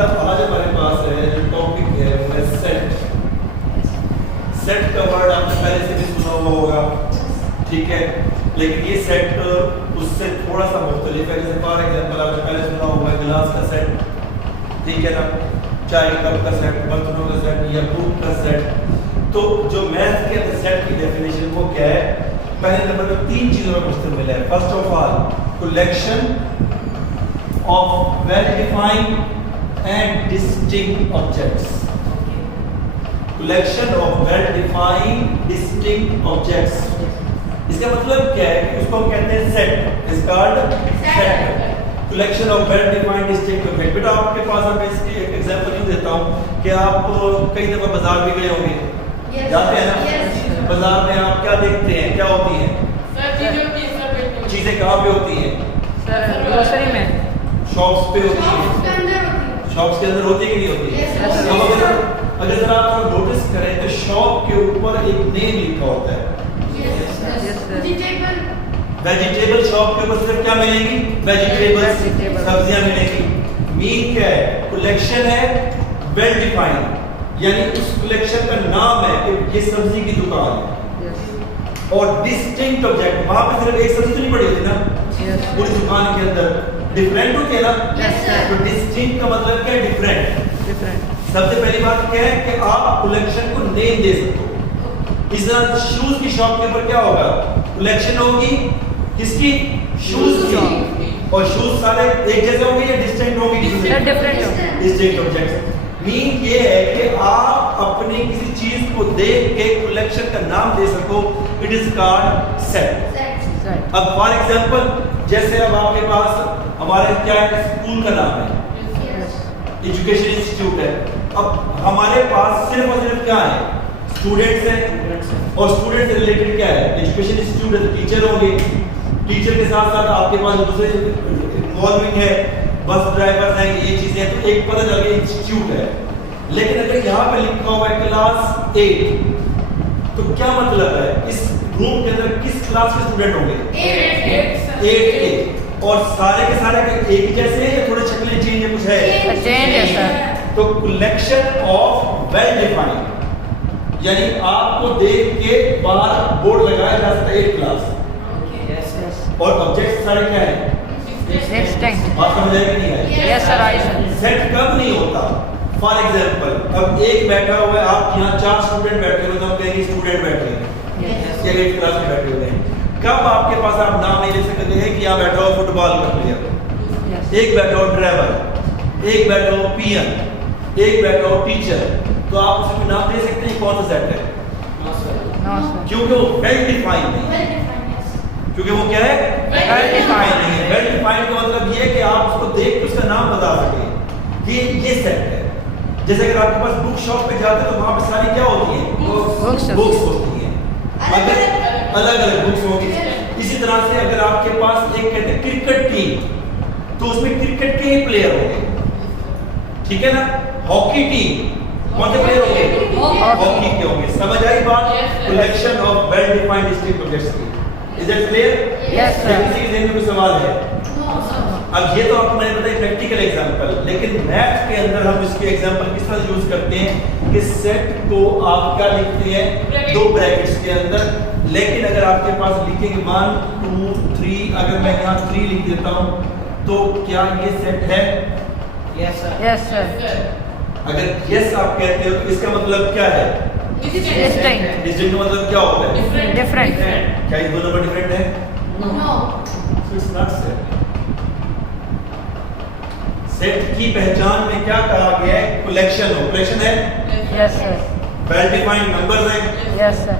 मतलब आज हमारे पास है जो टॉपिक है वो है सेट। सेट का वर्ड आपने पहले से भी सुना हुआ होगा, ठीक है, लेकिन ये सेट उससे थोड़ा सा मुख्तलिफ है। जैसे फॉर एग्जांपल आपने पहले सुना होगा गिलास का सेट, ठीक है ना, चाय कप का सेट, बर्तनों का सेट या बुक का सेट। तो जो मैथ के अंदर सेट की डेफिनेशन वो क्या है? पहले नंबर पर 3 चीजों पर मुश्तमिल है। First of all collection of well defined and distinct objects. Collection of well defined distinct objects, इसका मतलब क्या है कि उसको हम कहते हैं set, is called set. Collection of well defined distinct object. बेटा आपके पास मैं इसकी एक एग्जांपल यूं देता हूं कि आप कई दफा बाजार भी गए होंगे, जाते हैं ना, बाजार में आप क्या देखते हैं, क्या होती है? चीजें कहाँ पे होती हैं? ग्रोसरी में, शॉप्स पे होती है। शॉप्स के अंदर होती है कि नहीं होती है? अगर जरा आप नोटिस करें तो शॉप के ऊपर एक नेम लिखा होता है। वेजिटेबल शॉप के ऊपर सिर्फ क्या मिलेगी? वेजिटेबल्स, सब्जियां मिलेगी। मीन क्या है? कलेक्शन है वेल डिफाइंड, यानी उस कलेक्शन का नाम है कि ये सब्जी की दुकान है। और डिस्टिंक्ट ऑब्जेक्ट, वहां पे सिर्फ एक सब्जी तो नहीं पड़ी होती ना, पूरी दुकान के अंदर डिफरेंट होती है ना। तो डिस्टिंक्ट का मतलब क्या है? डिफरेंट। सबसे पहली बात क्या है कि आप कलेक्शन को नेम दे सकते हो। इस तरह शूज की शॉप के ऊपर क्या होगा? कलेक्शन होगी किसकी? शूज की। और शूज सारे एक जैसे होंगे या डिस्टिंक्ट होंगे? डिफरेंट। Distinct objects. मीन ये है कि आप अपनी किसी चीज को देख के कलेक्शन का नाम दे सको, इट इज कॉल्ड सेट। अब फॉर एग्जांपल जैसे अब आपके पास हमारे क्या है? स्कूल का नाम है, एजुकेशन इंस्टीट्यूट है। अब हमारे पास सिर्फ और सिर्फ क्या है? स्टूडेंट्स हैं, और स्टूडेंट से रिलेटेड क्या है? एजुकेशन इंस्टीट्यूट है तो टीचर होंगे। टीचर के साथ साथ आपके पास दूसरे इन्वॉल्विंग है, बस ड्राइवर्स हैं, ये चीजें, तो एक पता चल गया इंस्टीट्यूट है। लेकिन अगर यहाँ पे लिखा हुआ है क्लास 8, तो क्या मतलब है? इस रूम के अंदर किस क्लास के स्टूडेंट होंगे? 8 और सारे के सारे एक ही जैसे हैं या थोड़े शक्लें चेंज है? कुछ है चेंज है सर। तो कलेक्शन ऑफ वेल डिफाइंड, यानी आपको देख के बाहर बोर्ड लगाया जा सकता है 8 क्लास, और ऑब्जेक्ट सारे क्या है? बात समझ आएगी नहीं है? यस सर, आई सर। सेट कब नहीं होता? फॉर एग्जांपल अब एक बैठा हुआ है, आप यहाँ 4 स्टूडेंट बैठे हुए, तो हम कहेंगे स्टूडेंट बैठे हैं, या 8 क्लास में बैठे हुए हैं। कब आपके पास आप नाम नहीं ले सकते हैं कि यहाँ बैठा हो फुटबॉल का प्लेयर, एक बैठा हो ड्राइवर, एक बैठा हो पीएन, एक बैठा हो टीचर, तो आप उसमें नाम दे सकते हैं कौन सा सेट है? क्योंकि वो वेल डिफाइंड नहीं है। क्योंकि वो क्या है? वेल डिफाइंड नहीं है। वेल डिफाइंड का मतलब ये है कि आप उसको देख के उसका नाम बता सकें कि ये सेट है। जैसे अगर आपके पास बुक शॉप पे जाते हैं तो वहां पे सारी क्या होती हैं? बुक्स होती हैं, अलग अलग बुक्स होंगी। इसी तरह से अगर आपके पास एक कहते हैं क्रिकेट टीम, तो उसमें क्रिकेट के ही प्लेयर होंगे, ठीक है ना। हॉकी टीम, कौन से प्लेयर होंगे? हॉकी के होंगे। समझ आई बात? Collection of well defined distinct objects की। Is it clear? Yes sir. किसी के जहन में सवाल है? अब ये तो आपको मैंने बताया प्रैक्टिकल एग्जांपल, लेकिन मैथ के अंदर हम इसके एग्जांपल किस तरह यूज करते हैं कि सेट को आप क्या लिखते हैं? 2 ब्रैकेट्स के अंदर। लेकिन अगर आपके पास लिखेंगे 1 2 3, अगर मैं यहाँ 3 लिख देता हूँ तो क्या ये सेट है? Yes sir. अगर यस आप कहते हो तो इसका मतलब क्या है? डिस्टिंक्ट। डिस्टिंक्ट का मतलब क्या होता है? डिफरेंट। क्या ये 2 नंबर डिफरेंट है? No. It's not set. Set की पहचान में क्या कहा गया है? कलेक्शन हो। कलेक्शन है? Yes sir. Well defined numbers हैं? Yes sir.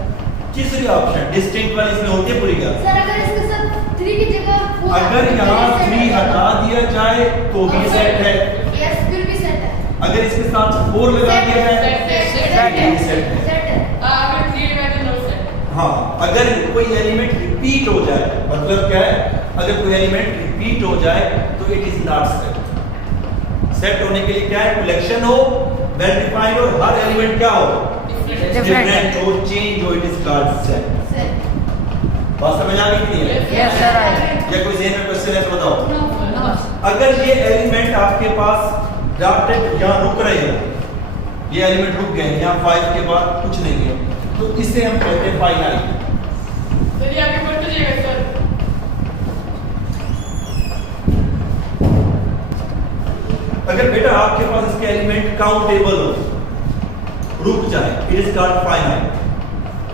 तीसरी ऑप्शन डिस्टिंक्ट वाली इसमें होती है पूरी का। सर अगर इसके साथ 3 की जगह 4, अगर यहाँ 3 हटा दिया जाए तो भी सेट है। यस, फिर भी सेट है। अगर इसके साथ 4 लगा दिया जाए सेट है। सेट है। सेट है। हाँ, अगर कोई एलिमेंट रिपीट हो जाए, मतलब क्या है? अगर कोई एलिमेंट रिपीट हो जाए तो it is not set. Set होने के लिए क्या है? कलेक्शन हो, वेल डिफाइंड हो, हर एलिमेंट क्या हो? डिफरेंट हो, चेंज हो, इट इज कॉल्ड सेट। बात समझ आ गई नहीं है? Yes sir. या कोई ज़हन में क्वेश्चन है तो बताओ। नो। अगर ये एलिमेंट आपके पास डॉटेड यहाँ रुक रहे हो, ये एलिमेंट रुक गए, यहाँ 5 के बाद कुछ नहीं है, तो इसे हम कहते हैं फाइनाइट। चलिए आगे बढ़ते जाइए सर। अगर बेटा आपके पास इसके एलिमेंट काउंटेबल हो, रुक जाए, it is called finite.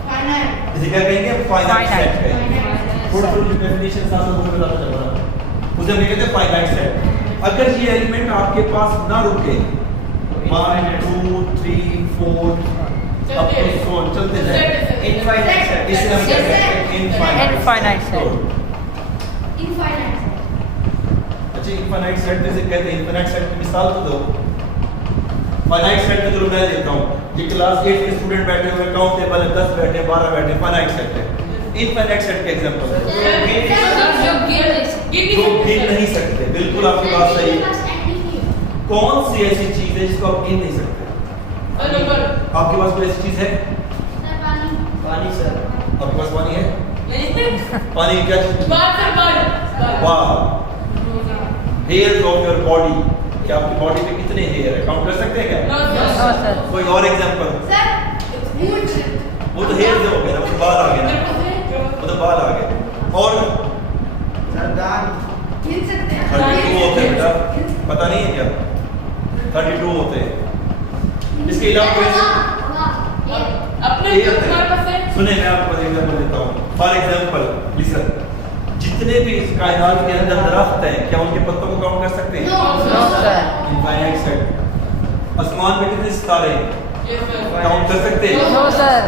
Finite इसे क्या कहेंगे? Finite set Finite. कहेंगे। थोड़ा थोड़ा डेफिनेशन साथ में मुझे बताना चल रहा है, उसे हम कहते हैं फाइनाइट सेट। अगर ये एलिमेंट आपके पास ना रुके, 1 2 3 4 अब तो सो चलते जाए, इनफाइनाइट सेट। इसे हम कहते हैं Infinite set. इनफाइनाइट अच्छा, इनफाइनाइट सेट में से कहते हैं, इनफाइनाइट सेट की मिसाल तो दो। फाइनाइट सेट में चलो मैं देता हूँ, ये क्लास 8 के स्टूडेंट बैठे हुए, काउंटेबल है, 10 बैठे, 12 बैठे, फाइनाइट सेट है। इनफाइनाइट सेट के एग्जांपल जो गिन जो गिन नहीं सकते, बिल्कुल आपकी बात सही है। कौन सी ऐसी चीज है जिसको आप गिन नहीं सकते? नंबर आपके पास कोई ऐसी चीज है? पानी सर। आपके पास पानी है? नहीं पानी की क्या चीज? बात सर बात वाह, हेयर्स ऑफ योर बॉडी, क्या आपकी बॉडी पे कितने हेयर है, काउंट कर सकते हैं क्या? No No, sir. कोई और एग्जांपल? सर मूंछ वो तो हेयर्स हो गए ना, वो तो बाल आ गए ना, वो तो बाल आ गए। और सर दांत। गिन सकते हैं 32 होते हैं बेटा, पता नहीं है क्या? 32 होते हैं। इसके अलावा कोई अपने एक जो तुम्हारे पास है सुने, मैं आपको एग्जांपल देता हूँ। फॉर एग्जांपल लिसन, जितने भी इस कायनात के अंदर दरख्त हैं, क्या उनके पत्तों को काउंट कर सकते हैं? No No, sir. Infinite set. आसमान पे कितने सितारे हैं, यस सर काउंट कर सकते हैं? No, sir.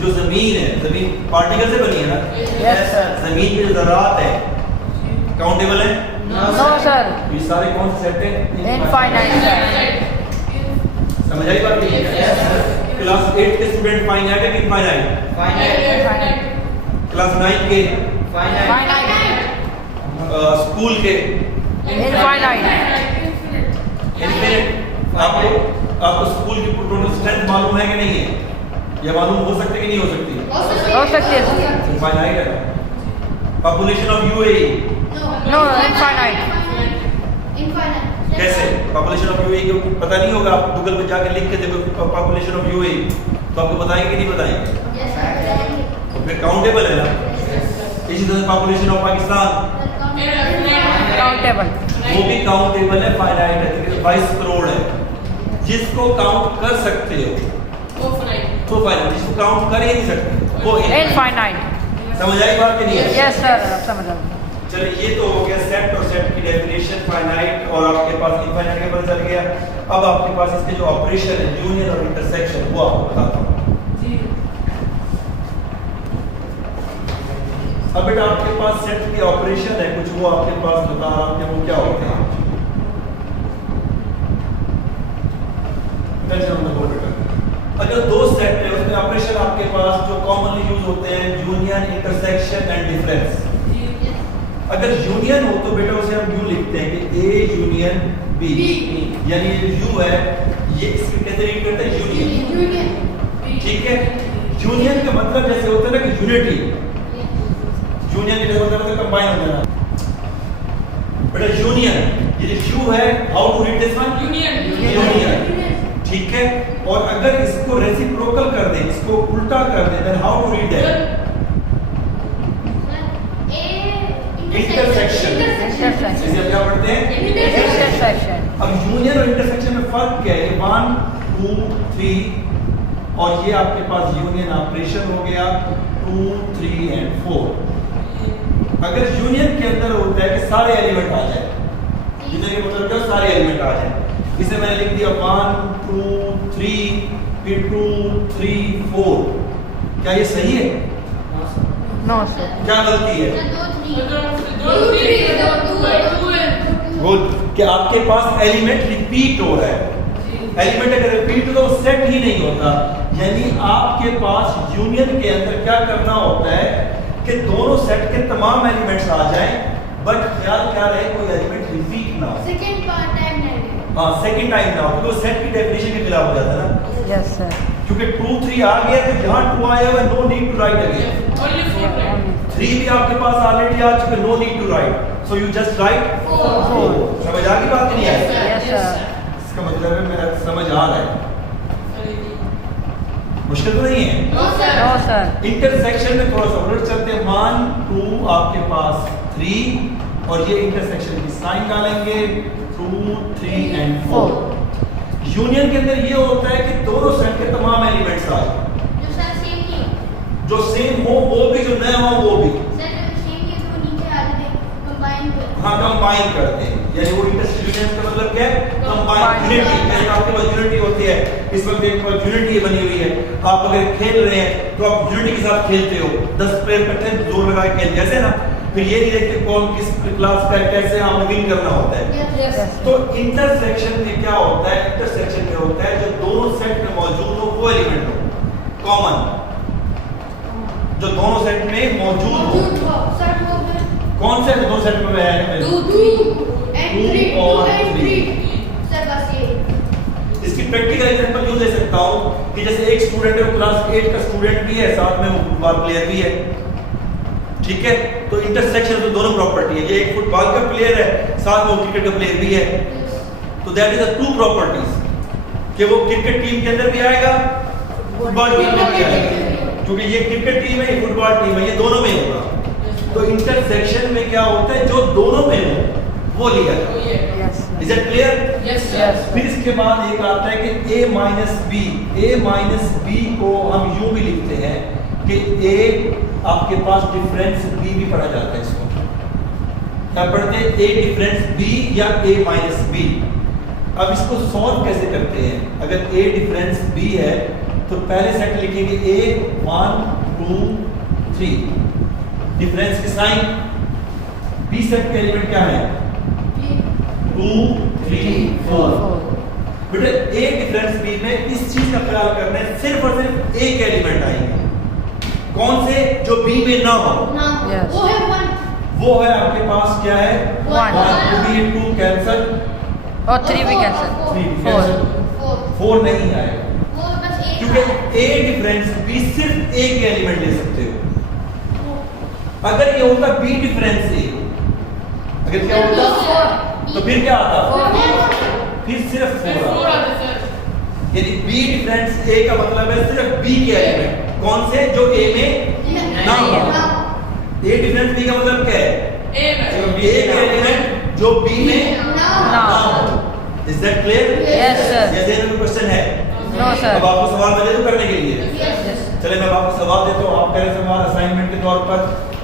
जो जमीन है, जमीन पार्टिकल से बनी है ना, Yes, sir. जमीन पे जो ज़रात है, काउंटेबल है? No, sir. ये सारे कौन से सेट हैं? Infinite set. समझ आई बात? Yes, sir. क्लास 8 के स्टूडेंट फाइनाइट है कि इनफाइनाइट? फाइनाइट। क्लास 9 के, फाइनाइट। Finite. स्कूल के, Infinite. इनफिनिट। आपको स्कूल की टोटल स्ट्रेंथ मालूम है कि नहीं है? या मालूम हो सकती कि नहीं हो सकती? हो सकती है, sir. इनफाइनाइट है। Population of UAE No, infinite. Infinite कैसे? पॉपुलेशन ऑफ यूएई को पता नहीं होगा, आप गूगल पे जाके लिख के देखो पॉपुलेशन ऑफ यूएई, तो आपको बताएंगे कि नहीं बताएंगे? तो फिर काउंटेबल है ना। इसी तरह पॉपुलेशन ऑफ पाकिस्तान, Countable. वो भी काउंटेबल है, फाइनाइट है, लेकिन 22 करोड़ है। जिसको काउंट कर सकते हो तो फाइनाइट, जिसको काउंट कर ही नहीं सकते वो Infinite. समझ आई बात कि नहीं है? Yes, sir. अब समझ आ गया. चलिए, ये तो हो गया सेट और सेट की डेफिनेशन, फाइनाइट और आपके पास इनफाइनाइट का पता चल गया। अब आपके पास इसके जो ऑपरेशन है, यूनियन और इंटरसेक्शन, वो आपको बताता हूँ। अब बेटा आपके पास सेट की ऑपरेशन है कुछ, वो आपके पास बता रहा हूँ कि वो क्या होते हैं। अगर दो सेट है, उसमें ऑपरेशन आपके पास जो कॉमनली यूज होते हैं, यूनियन, इंटरसेक्शन एंड डिफरेंस। अगर यूनियन हो तो बेटा उसे हम यू लिखते हैं कि ए यूनियन बी, यानी ये यू है, ये इसके कहते हैं यूनियन। ठीक है, यूनियन का मतलब जैसे होता है ना कि यूनिटी, यूनियन का मतलब है कंबाइन हो जाना। बेटा यूनियन, ये जो यू है, how to read this one? Union. ठीक है, और अगर इसको रेसिप्रोकल कर दें, इसको उल्टा कर दें, then how to read that? Intersection. Intersection. इसे हम क्या पढ़ते हैं? Intersection. अब यूनियन और इंटरसेक्शन में फर्क क्या है? 1 2 3 और ये आपके पास यूनियन ऑपरेशन हो गया 2 3 एंड 4। अगर यूनियन के अंदर होता है कि सारे एलिमेंट आ जाए, यूनियन के मतलब क्या? सारे एलिमेंट आ जाए। इसे मैंने लिख दिया 1 2 3 फिर 2 3 4। क्या ये सही है? No, sir. क्या गलती है? 2 3 गुड, कि आपके पास एलिमेंट रिपीट हो रहा है। एलिमेंट अगर रिपीट हो तो सेट ही नहीं होता, यानी आपके पास यूनियन के अंदर क्या करना होता है कि दोनों सेट के तमाम एलिमेंट्स आ जाएं, बट ख्याल क्या रहे कोई एलिमेंट रिपीट ना हो। सेकंड पार्ट टाइम नहीं हाँ, सेकंड टाइम ना हो, क्योंकि वो सेट की डेफिनेशन के खिलाफ हो जाता है ना। Yes, sir. क्योंकि 2 3 आ गया तो यहाँ 2 आया हुआ, no need to write again. 3 भी आपके पास ऑलरेडी आ चुके, no need to write, so you just write 4। समझ आ गई बात कि नहीं आई? Yes, sir. आ रहा है, मुश्किल तो नहीं है। No, sir. No, sir. Intersection में थोड़ा सा उलट चलते हैं। 1 2 आपके पास 3 और ये इंटरसेक्शन की साइन डालेंगे 2 3 एंड 4। यूनियन के अंदर ये होता है कि दोनों सेट के तमाम एलिमेंट्स आ जाए, जो सर सेम नहीं हो। जो सेम हो वो भी, जो नया हो वो भी। सर जब सेम नहीं है तो वो नीचे आ जाते हैं, कंबाइन कर। हाँ, कंबाइन करते हैं, यानी वो इंटरसेक्शन का मतलब क्या है? Combine, unity. जैसे आपके पास यूनिटी होती है, इस वक्त एक यूनिटी बनी हुई है, आप अगर खेल रहे हैं तो आप यूनिटी के साथ खेलते हो, 10 प्लेयर इकट्ठे जोर लगा के खेलते हैं, ऐसे ना। फिर ये नहीं देखते कौन किस क्लास का है, कैसे हमें विन करना होता है। Yes. तो इंटरसेक्शन में क्या होता है? इंटरसेक्शन में होता है जो दोनों सेट में मौजूद हो वो एलिमेंट हो कॉमन, जो दोनों सेट में मौजूद हो। सर वो फिर कौन से दो सेट में है? 2 and 3 और 2 and 3 3। सर बस ये इसकी प्रैक्टिकल एग्जांपल यूं दे सकता हूं कि जैसे एक स्टूडेंट है, वो क्लास 8 का स्टूडेंट भी है, साथ में वो फुटबॉल प्लेयर भी है, ठीक है? तो इंटरसेक्शन तो दोनों प्रॉपर्टी है, ये एक फुटबॉल का प्लेयर है, साथ में वो क्रिकेट का प्लेयर भी है, तो that is the two properties कि वो क्रिकेट टीम के अंदर भी आएगा, फुटबॉल टीम में भी आएगा, क्योंकि ये क्रिकेट टीम है, ये फुटबॉल टीम है, ये दोनों में होगा। तो इंटरसेक्शन में क्या होता है? जो दोनों में हो वो लिया जाए। Yes, sir. Is it clear? Yes, sir. Yes. फिर इसके बाद एक आता है कि a माइनस बी को हम यूं भी लिखते हैं कि a आपके पास डिफरेंस b भी पढ़ा जाता है, इसको क्या पढ़ते हैं? a डिफरेंस b या a माइनस बी। अब इसको सॉल्व कैसे करते हैं? अगर a डिफरेंस b है तो पहले सेट लिखेंगे a 1 2 3, डिफरेंस की साइन। b सेट के एलिमेंट क्या है? 2 3 4। बेटा ए डिफरेंस बी में इस चीज का ख्याल करना है, सिर्फ और सिर्फ एक एलिमेंट आएंगे, कौन से? जो बी में ना हो। ना Yes. वो है 1 वो है आपके पास क्या है? One. 1 2 कैंसल, और 3 भी कैंसिल। 3 4 4 4 नहीं आएगा, वो बस एक क्योंकि ए डिफरेंस बी सिर्फ एक एलिमेंट ले सकते हो। अगर ये होता बी डिफरेंस ए, अगर क्या होता तो फिर क्या आता? फिर सिर्फ 4 Four आता। आते sir. यदि बी डिफरेंस ए का मतलब है सिर्फ बी के एलिमेंट, कौन से? जो ए में ना हो। ए डिफरेंस बी का मतलब क्या है? A में. ए के एलिमेंट जो बी में ना ना हो। Is that clear? Yes, sir. ये देने में क्वेश्चन है? No, sir. अब आपको सवाल मैं दे दूं करने के लिए? Yes. चलिए मैं आपको सवाल देता हूँ, आप करें सवाल असाइनमेंट के तौर पर।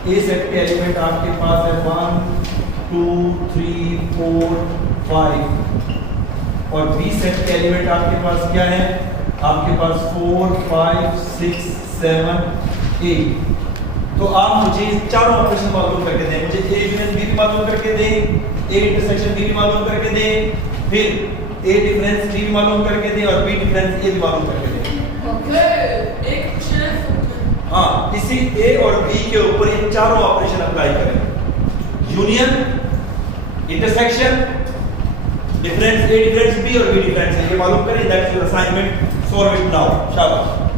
ए सेट के एलिमेंट आपके पास है 1 2 3 4 5 और बी सेट के एलिमेंट आपके पास क्या है? आपके पास 4 5 6 7 8। तो आप मुझे चारों ऑपरेशन मालूम करके दें, मुझे ए यूनियन बी भी मालूम करके दें, ए इंटरसेक्शन बी भी मालूम करके दें, फिर ए डिफरेंस बी भी मालूम करके दें और बी डिफरेंस ए भी मालूम करके दें। Okay. एक question है. हाँ, इसी ए और बी के ऊपर ये चारों ऑपरेशन अप्लाई करें, यूनियन, इंटरसेक्शन, डिफरेंस ए डिफरेंस बी और बी डिफरेंस ए, ये मालूम करें। That's your assignment, solve it now. शाबाश।